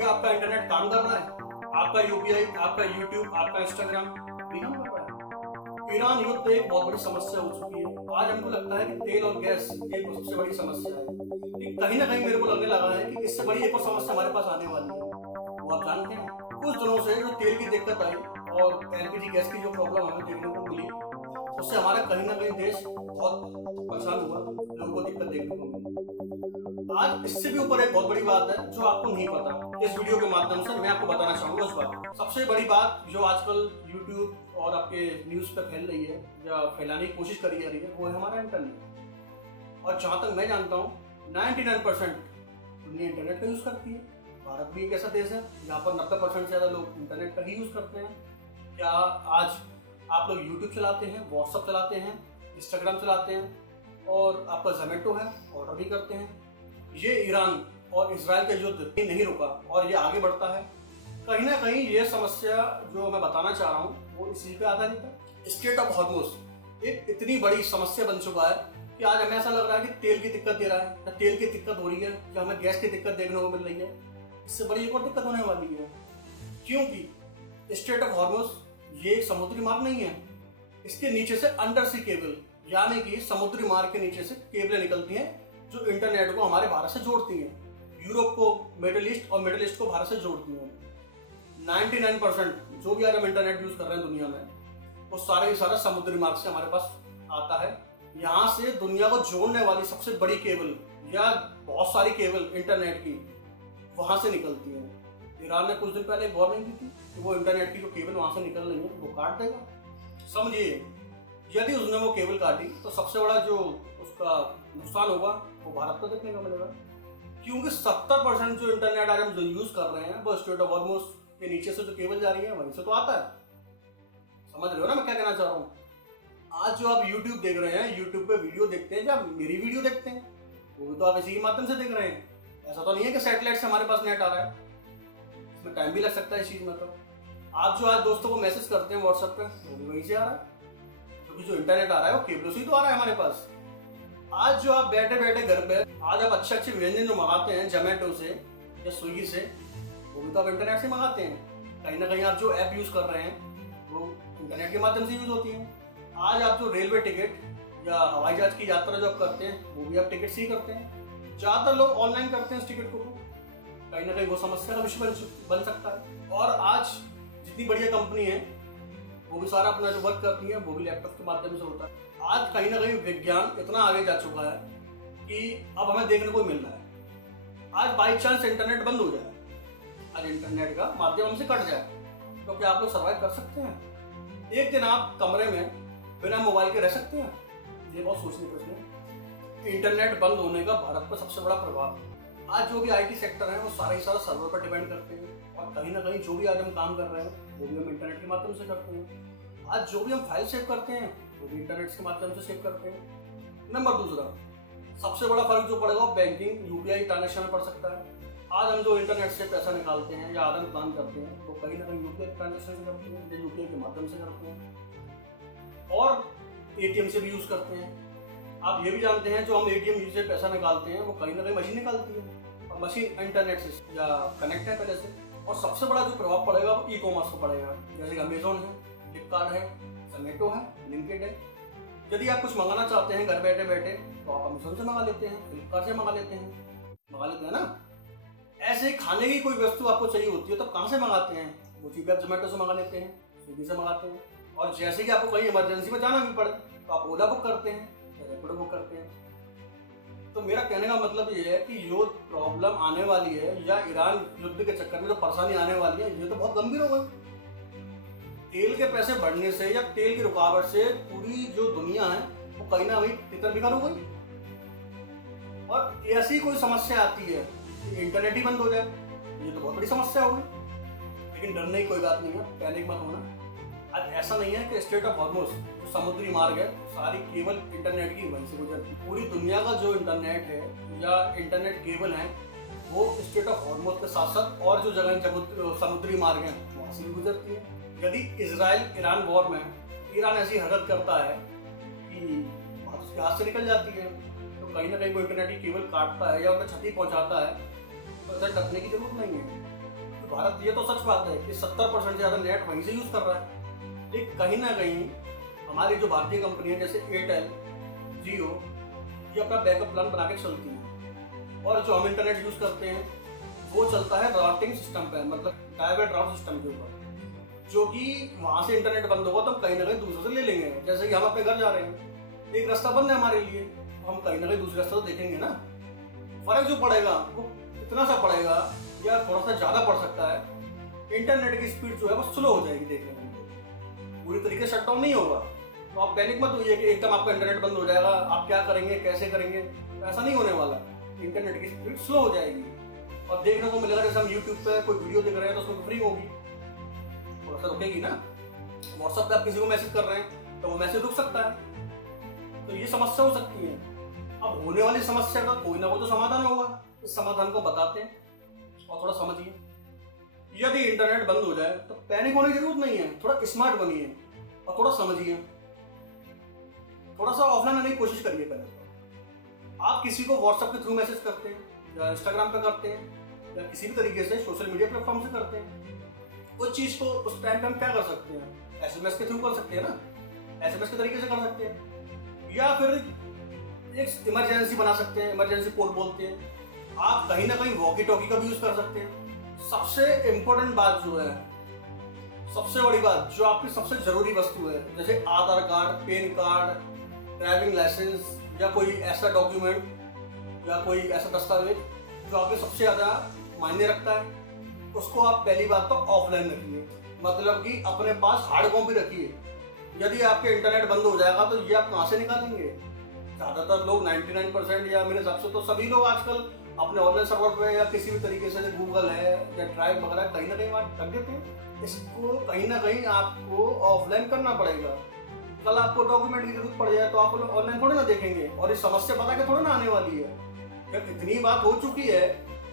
क्या आपका इंटरनेट काम कर रहा है? आपका यूपीआई, आपका यूट्यूब, आपका इंस्टाग्राम भी काम कर रहा है? ईरान युद्ध एक बहुत बड़ी समस्या हो चुकी है। आज हमको लगता है कि तेल और गैस एक सबसे बड़ी समस्या है, लेकिन कहीं ना कहीं मेरे को लगने लगा है कि इससे बड़ी एक और समस्या हमारे पास आने वाली है। वो आप जानते हैं, कुछ दिनों से जो तेल की दिक्कत आई और एलपीजी गैस की जो प्रॉब्लम हमें देखने को मिली, उससे हमारा कहीं ना कहीं देश बहुत परेशान हुआ, लोगों को दिक्कत देखने को मिली। आज इससे भी ऊपर एक बहुत बड़ी बात है जो आपको नहीं पता। इस वीडियो के माध्यम से मैं आपको बताना चाहूंगा उस बात। सबसे बड़ी बात जो आजकल यूट्यूब और आपके न्यूज पे फैल रही है या फैलाने की कोशिश करी जा रही है, वो है हमारा इंटरनेट। और जहां तक मैं जानता हूँ 99% दुनिया इंटरनेट का यूज करती है। भारत भी एक ऐसा देश है जहाँ पर 90% से ज्यादा लोग इंटरनेट का ही यूज करते हैं। क्या आज आप लोग यूट्यूब चलाते हैं, व्हाट्सअप चलाते हैं, इंस्टाग्राम चलाते हैं और आपका जोमेटो है, ऑर्डर भी करते हैं? ये ईरान और इजराइल का युद्ध नहीं रुका और ये आगे बढ़ता है। कहीं ना कहीं ये समस्या जो मैं बताना चाह रहा हूँ वो इसी पे आधारित है। स्ट्रेट ऑफ हॉर्मुज एक इतनी बड़ी समस्या बन चुका है कि आज हमें ऐसा लग रहा है कि तेल की दिक्कत दे रहा है या तेल की दिक्कत हो रही है या हमें गैस की दिक्कत देखने को मिल रही है। इससे बड़ी एक और दिक्कत होने वाली है, क्योंकि स्ट्रेट ऑफ हॉर्मुज ये एक समुद्री मार्ग नहीं है। इसके नीचे से अंडर सी केबल, यानी कि समुद्री मार्ग के नीचे से केबलें निकलती हैं जो इंटरनेट को हमारे भारत से जोड़ती हैं, यूरोप को मिडिल ईस्ट और मिडिल ईस्ट को भारत से जोड़ती हैं। 99% जो भी आज हम इंटरनेट यूज कर रहे हैं दुनिया में, वो सारा ही सारा समुद्री मार्ग से हमारे पास आता है। यहाँ से दुनिया को जोड़ने वाली सबसे बड़ी केबल या बहुत सारी केबल इंटरनेट की वहां से निकलती है। ईरान ने कुछ दिन पहले एक वार्निंग दी थी कि वो इंटरनेट की जो केबल वहां से निकल रही है वो काट देगा। समझिए, यदि उसने वो केबल काटी तो सबसे बड़ा जो उसका नुकसान होगा वो भारत को देखने को मिलेगा, क्योंकि 70% जो इंटरनेट आज हम जो यूज कर रहे हैं वो स्ट्रेट ऑफ हॉर्मुज के नीचे से जो केबल जा रही है वहीं से तो आता है। समझ रहे हो ना मैं क्या कहना चाह रहा हूँ? आज जो आप यूट्यूब देख रहे हैं, यूट्यूब पे वीडियो देखते हैं, जब मेरी वीडियो देखते हैं वो भी तो आप इसी के माध्यम से देख रहे हैं। ऐसा तो नहीं है कि सैटेलाइट से हमारे पास नेट आ रहा है, इसमें टाइम भी लग सकता है इस चीज में। तो आप जो आज दोस्तों को मैसेज करते हैं व्हाट्सएप पे वो भी वहीं से आ रहा है, क्योंकि जो इंटरनेट आ रहा है वो केबलों से ही तो आ रहा है हमारे पास। आज जो आप बैठे बैठे घर पे आज आप अच्छे अच्छे व्यंजन जो मंगाते हैं जोमेटो से या स्विगी से, वो भी तो आप इंटरनेट से मंगाते हैं। कहीं ना कहीं आप जो ऐप यूज कर रहे हैं वो इंटरनेट के माध्यम से यूज होती है। आज आप जो रेलवे टिकट या हवाई जहाज की यात्रा जो आप करते हैं वो भी आप टिकट से ही करते हैं। ज्यादातर लोग ऑनलाइन करते हैं इस टिकट को, कहीं ना कहीं वो समस्या का विषय बन सकता है। और आज जितनी बढ़िया कंपनी है वो भी सारा अपना जो वर्क करती है वो भी लैपटॉप के माध्यम से होता है। आज कहीं ना कहीं विज्ञान इतना आगे जा चुका है कि अब हमें देखने को मिल रहा है आज बाई चांस इंटरनेट बंद हो जाए, आज इंटरनेट का माध्यम हमसे कट जाए, तो क्या आप लोग सर्वाइव कर सकते हैं? एक दिन आप कमरे में बिना मोबाइल के रह सकते हैं? ये बहुत सोचने का प्रश्न है। इंटरनेट बंद होने का भारत पर सबसे बड़ा प्रभाव, आज जो भी आईटी सेक्टर है वो सारा ही सारा सर्वर पर डिपेंड करते हैं और कहीं ना कहीं जो भी आज हम काम कर रहे हैं वो भी हम इंटरनेट के माध्यम से करते हैं। आज जो भी हम फाइल सेव करते हैं वो भी इंटरनेट के माध्यम से सेव करते हैं। नंबर दूसरा, सबसे बड़ा फर्क जो पड़ेगा वो बैंकिंग यूपीआई ट्रांजेक्शन में पड़ सकता है। आज हम जो इंटरनेट से पैसा निकालते हैं या आदान प्रदान करते हैं तो कहीं ना कहीं यूपीआई ट्रांजेक्शन से करते हैं या यूपीआई के माध्यम से करते हैं और एटीएम से भी यूज करते हैं। आप ये भी जानते हैं जो हम एटीएम से पैसा निकालते हैं वो कहीं ना कहीं मशीन निकालती है और मशीन इंटरनेट से या कनेक्ट है पहले से। और सबसे बड़ा जो प्रभाव पड़ेगा वो ई कॉमर्स को पड़ेगा, जैसे अमेजोन है, फ्लिपकार्ट है, जोमेटो है, लिंक्डइन है। यदि आप कुछ मंगाना चाहते हैं घर बैठे बैठे तो आप अमेजोन से मंगा लेते हैं, फ्लिपकार्ट से मंगा लेते हैं ना। ऐसे खाने की कोई वस्तु आपको चाहिए होती है तो कहाँ से मंगाते हैं? वो चीज़ आप जोमेटो से मंगा लेते हैं, स्विगी से मंगाते हैं। और जैसे कि आपको कहीं इमरजेंसी में जाना भी पड़े तो आप ओला बुक करते हैं, रैपिडो बुक करते हैं। तो मेरा कहने का मतलब ये है कि जो प्रॉब्लम आने वाली है या ईरान युद्ध के चक्कर में जो परेशानी आने वाली है ये तो बहुत गंभीर हो गई। तेल के पैसे बढ़ने से या तेल की रुकावट से पूरी जो दुनिया है वो कहीं ना कहीं तितर बितर हो गई। और ऐसी कोई समस्या आती है कि इंटरनेट ही बंद हो जाए, ये तो बहुत बड़ी समस्या हो गई। लेकिन डरने की कोई बात नहीं है, पैनिक मत होना। आज ऐसा नहीं है कि स्ट्रेट ऑफ हॉर्मुज जो समुद्री मार्ग है सारी केबल इंटरनेट की वहीं से गुजरती है। पूरी दुनिया का जो इंटरनेट है या इंटरनेट केबल है वो स्ट्रेट ऑफ हॉर्मुज के साथ साथ और जो जगह समुद्री मार्ग है वहां से भी गुजरती है। यदि इजराइल ईरान वॉर में ईरान ऐसी हरकत करता है कि बात उसके हाथ से निकल जाती है तो कहीं ना कहीं वो इंटरनेट की केबल काटता है या उन्हें क्षति पहुंचाता है तो ऐसा डरने की जरूरत नहीं है। भारत, ये तो सच बात है कि 70% से ज़्यादा नेट वहीं से यूज़ कर रहा है। लेकिन कहीं ना कहीं हमारी जो भारतीय कंपनी है जैसे एयरटेल, जियो, ये अपना बैकअप प्लान बना के चलती है, और जो हम इंटरनेट यूज़ करते हैं वो चलता है राउटिंग सिस्टम पे, मतलब डायरेक्ट राउट सिस्टम के ऊपर, जो कि वहाँ से इंटरनेट बंद होगा तो हम कहीं ना कहीं दूसरे से ले लेंगे। जैसे कि हम अपने घर जा रहे हैं, एक रास्ता बंद है हमारे लिए, हम कहीं ना कहीं दूसरे रास्ता तो देखेंगे ना। फर्क जो पड़ेगा वो इतना सा पड़ेगा या थोड़ा सा ज़्यादा पड़ सकता है। इंटरनेट की स्पीड जो है वो स्लो हो जाएगी, देखने में पूरी तरीके से शटडाउन नहीं होगा। तो आप पैनिक मत होइए कि एकदम आपका इंटरनेट बंद हो जाएगा, आप क्या करेंगे, कैसे करेंगे, ऐसा नहीं होने वाला। इंटरनेट की स्पीड स्लो हो जाएगी और देखने को मिलेगा जैसे हम यूट्यूब पे कोई वीडियो देख रहे हैं तो उसमें फ्री होगी, थोड़ा सा रुकेगी ना। व्हाट्सएप पे आप किसी को मैसेज कर रहे हैं तो वो मैसेज रुक सकता है। तो ये समस्या हो सकती है। अब होने वाली समस्या का कोई ना कोई तो समाधान होगा, इस समाधान को बताते हैं और थोड़ा समझिए। यदि इंटरनेट बंद हो जाए तो पैनिक होने की जरूरत नहीं है, थोड़ा स्मार्ट बनिए और थोड़ा समझिए, थोड़ा सा ऑफलाइन आने की कोशिश करिए। पहले आप किसी को व्हाट्सएप के थ्रू मैसेज करते हैं या इंस्टाग्राम पे करते हैं या किसी भी तरीके से सोशल मीडिया प्लेटफॉर्म से करते हैं, उस चीज को उस टाइम पे हम क्या कर सकते हैं, एसएमएस के थ्रू कर सकते हैं ना, एसएमएस के तरीके से कर सकते हैं, या फिर एक इमरजेंसी बना सकते हैं, इमरजेंसी कोड बोलते हैं। आप कहीं ना कहीं वॉकी टॉकी का भी यूज कर सकते हैं। सबसे इंपॉर्टेंट बात जो है, सबसे बड़ी बात, जो आपकी सबसे जरूरी वस्तु है, जैसे Aadhaar card, PAN card, driving licence या कोई ऐसा डॉक्यूमेंट या कोई ऐसा दस्तावेज जो आपके सबसे ज़्यादा मायने रखता है, उसको आप पहली बात तो ऑफलाइन रखिए, मतलब कि अपने पास हार्ड कॉपी रखिए। यदि आपके इंटरनेट बंद हो जाएगा तो ये आप कहाँ से निकालेंगे? ज़्यादातर लोग 99% या मेरे हिसाब से तो सभी लोग आजकल अपने ऑनलाइन सर्वर पे या किसी भी तरीके से गूगल है या ड्राइव वगैरह कहीं ना कहीं वहाँ रख देते हैं। इसको कहीं ना कहीं आपको ऑफलाइन करना पड़ेगा। कल आपको डॉक्यूमेंट की जरूरत पड़ जाए तो आप ऑनलाइन थोड़ी ना देखेंगे, और ये समस्या पता के थोड़ी ना आने वाली है। जब इतनी बात हो चुकी है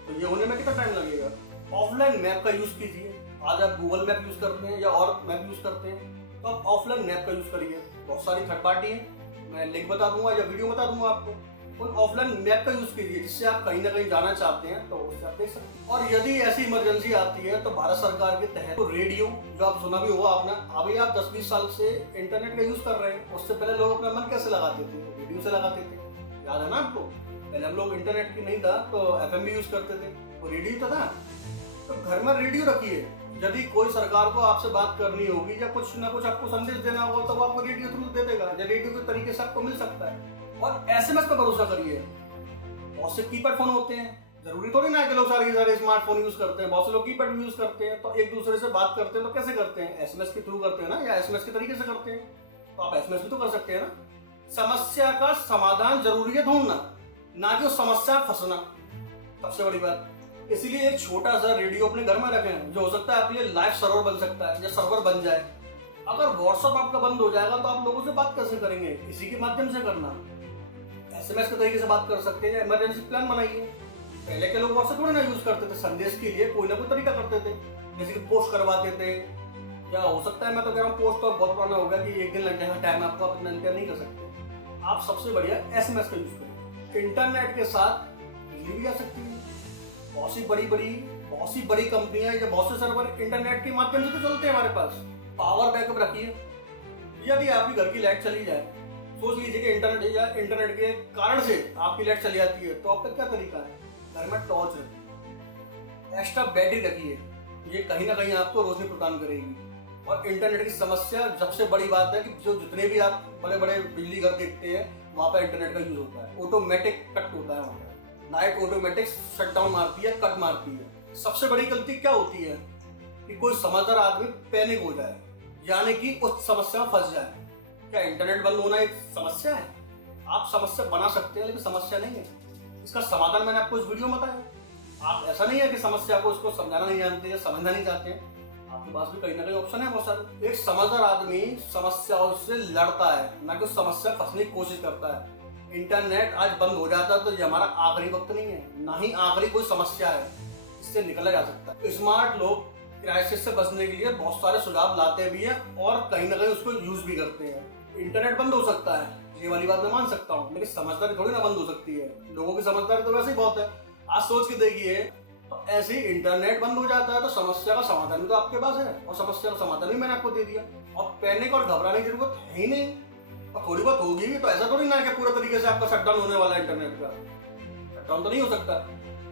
तो ये होने में कितना टाइम लगेगा? ऑफलाइन मैप का यूज कीजिए। आज आप गूगल मैप यूज करते हैं या और मैप यूज करते हैं तो आप ऑफलाइन मैप का यूज करिए। बहुत सारी थर्ड पार्टी है, मैं लिंक बता दूंगा या वीडियो बता दूंगा आपको, उन ऑफलाइन मैप का यूज कीजिए जिससे आप कहीं ना कहीं जाना चाहते हैं तो उससे आप देख सकते हैं। और यदि ऐसी इमरजेंसी आती है तो भारत सरकार के तहत तो रेडियो, जो आप सुना भी होगा आपने, अभी आप 10-20 साल से इंटरनेट का यूज कर रहे हैं, उससे पहले लोग अपना मन कैसे लगाते थे? रेडियो से लगाते थे, याद है ना आपको? पहले हम लोग इंटरनेट की नहीं था तो एफएम भी यूज करते थे, वो रेडियो तो था। तो घर में रेडियो रखिए। यदि कोई सरकार को आपसे बात करनी होगी या कुछ ना कुछ आपको संदेश देना होगा तो वो आपको रेडियो थ्रू दे देगा, या रेडियो के तरीके से आपको मिल सकता है। और एसएमएस पर भरोसा करिए। बहुत से कीपैड फोन होते हैं, जरूरी थोड़ी ना है कि लोग सारे स्मार्टफोन यूज करते हैं, बहुत से लोग कीपैड भी यूज करते हैं। तो एक दूसरे से बात करते हैं तो कैसे करते हैं? एसएमएस के थ्रू करते हैं ना, या एसएमएस के तरीके से करते हैं। तो आप एसएमएस भी तो कर सकते हैं ना। समस्या का समाधान जरूरी है ढूंढना, ना कि उस समस्या फंसना, सबसे बड़ी बात। इसीलिए एक छोटा सा रेडियो अपने घर में रखें, जो हो सकता है आपके लिए लाइव सर्वर बन सकता है या सर्वर बन जाए। अगर व्हाट्सएप आपका बंद हो जाएगा तो आप लोगों से बात कैसे करेंगे? इसी के माध्यम से करना। एसएमएस के तरीके से बात कर सकते हैं, इमरजेंसी प्लान बनाइए। पहले के लोग व्हाट्सएप थोड़ी ना यूज करते थे, संदेश के लिए कोई ना कोई तरीका करते थे, जैसे कि पोस्ट करवाते थे, या हो सकता है, मैं तो कह रहा हूँ पोस्ट तो बहुत पुराना हो गया कि एक दिन लग जाएगा टाइम आपको, आप इतना इंतजार नहीं कर सकते। आप सबसे बढ़िया एसएमएस का यूज करें। इंटरनेट के साथ बिजली भी आ सकती है। बहुत सी बड़ी कंपनियां या बहुत से सर्वर इंटरनेट के माध्यम से तो चलते हैं हमारे पास। पावर बैकअप रखिए। यदि आपकी घर की लाइट चली जाए, सोच लीजिए कि इंटरनेट के कारण से आपकी लाइट चली जाती है, तो आपका क्या तरीका है? घर में टॉर्च रखिए, एक्स्ट्रा बैटरी रखिए, ये कहीं ना कहीं आपको रोशनी प्रदान करेगी। और इंटरनेट की समस्या सबसे बड़ी बात है कि जो जितने भी आप बड़े बड़े बिजली घर देखते हैं वहाँ पर इंटरनेट का यूज होता है, ऑटोमेटिक कट होता है। वहाँ पर लाइट ऑटोमेटिक शटडाउन मारती है, कट मारती है। सबसे बड़ी गलती क्या होती है कि कोई समझदार आदमी पैनिक हो जाए, यानी कि उस समस्या में फंस जाए। क्या इंटरनेट बंद होना एक समस्या है? आप समस्या बना सकते हैं लेकिन समस्या नहीं है। इसका समाधान मैंने आपको इस वीडियो में बताया। आप ऐसा नहीं है कि समस्या को उसको समझाना नहीं जानते या समझना नहीं चाहते हैं, आपके पास भी कहीं ना कहीं ऑप्शन है बहुत सारे। एक समझदार आदमी समस्याओं से लड़ता है, ना कि समस्या फंसने की कोशिश करता है। इंटरनेट आज बंद हो जाता तो ये हमारा आखिरी वक्त नहीं है, ना ही आखिरी कोई समस्या है, इससे निकला जा सकता है। स्मार्ट लोग क्राइसिस से बचने के लिए बहुत सारे सुझाव लाते भी हैं और कहीं ना कहीं उसको यूज भी करते हैं। इंटरनेट बंद हो सकता है, ये वाली बात मैं मान सकता हूँ, लेकिन समझदारी थोड़ी ना बंद हो सकती है। लोगों की समझदारी तो वैसे ही बहुत है। आज सोच के देखिए तो ऐसे ही इंटरनेट बंद हो जाता है तो समस्या का समाधान भी तो आपके पास है, और समस्या का समाधान भी मैंने आपको दे दिया, और पैनिक और घबराने की जरूरत है ही नहीं। और थोड़ी बहुत होगी भी तो ऐसा थोड़ी ना है कि पूरे तरीके से आपका शटडाउन होने वाला है इंटरनेट का। शटडाउन तो नहीं हो सकता।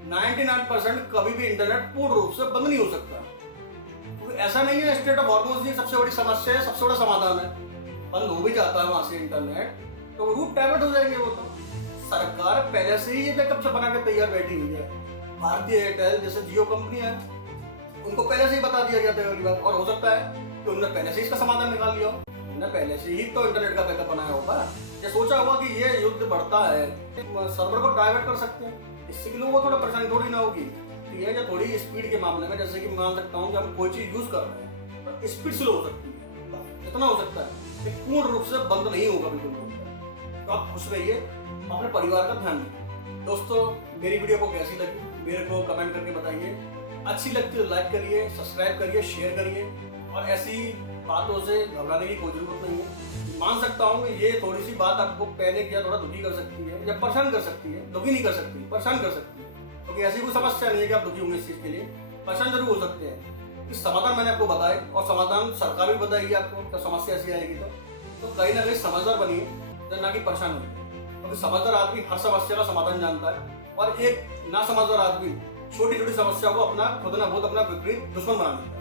99% कभी भी इंटरनेट पूर्ण रूप से बंद नहीं हो सकता। तो ऐसा नहीं है स्टेट ऑफ हॉर्मोन्स की सबसे बड़ी समस्या है, सबसे बड़ा समाधान है। बंद हो भी जाता है वहां से इंटरनेट तो रूट टैबलेट हो जाएंगे वो। तो सरकार पहले से ही ये बैकअप से बना के तैयार बैठी हुई है। भारतीय एयरटेल जैसे जियो कंपनियां हैं, उनको पहले से ही बता दिया गया था अगली बार, और हो सकता है कि उन्होंने पहले से इसका समाधान निकाल लिया हो। उन्होंने पहले से ही तो इंटरनेट का बैकअप बनाया होगा। ये सोचा होगा कि ये युद्ध बढ़ता है, सर्वर को डाइवर्ट कर सकते हैं, इससे कि लोगों को थोड़ा परेशानी थोड़ी ना होगी। ठीक है, या थोड़ी स्पीड के मामले में, जैसे कि मान सकता हूँ कि हम कोई चीज यूज कर रहे हैं तो स्पीड स्लो हो सकती है, इतना हो सकता है, पूर्ण रूप से बंद नहीं होगा बिल्कुल। तो आप खुश रहिए, अपने परिवार का ध्यान रखिए। दोस्तों, मेरी वीडियो को कैसी लगी मेरे को कमेंट करके बताइए। अच्छी लगती तो लाइक करिए, सब्सक्राइब करिए, शेयर करिए, और ऐसी बातों से घबराने की कोई जरूरत नहीं है। मान सकता हूँ कि ये थोड़ी सी बात आपको पैनिक या थोड़ा दुखी कर सकती है, या परेशान कर सकती है। दुखी नहीं कर सकती, परेशान कर सकती है, क्योंकि ऐसी कोई समस्या नहीं है कि आप दुखी होंगे इस चीज के लिए। परेशान जरूर हो सकते हैं। इस समाधान मैंने आपको बताए, और समाधान सरकार भी बताएगी आपको कि समस्या ऐसी आएगी तो कहीं ना कहीं समझदार बनिए, ना कि परेशान होइए। क्योंकि समझदार आदमी हर समस्या का समाधान जानता है, और एक ना समझदार आदमी छोटी छोटी समस्या को अपना खुद ना बहुत अपना विपरीत दुश्मन बना देता है।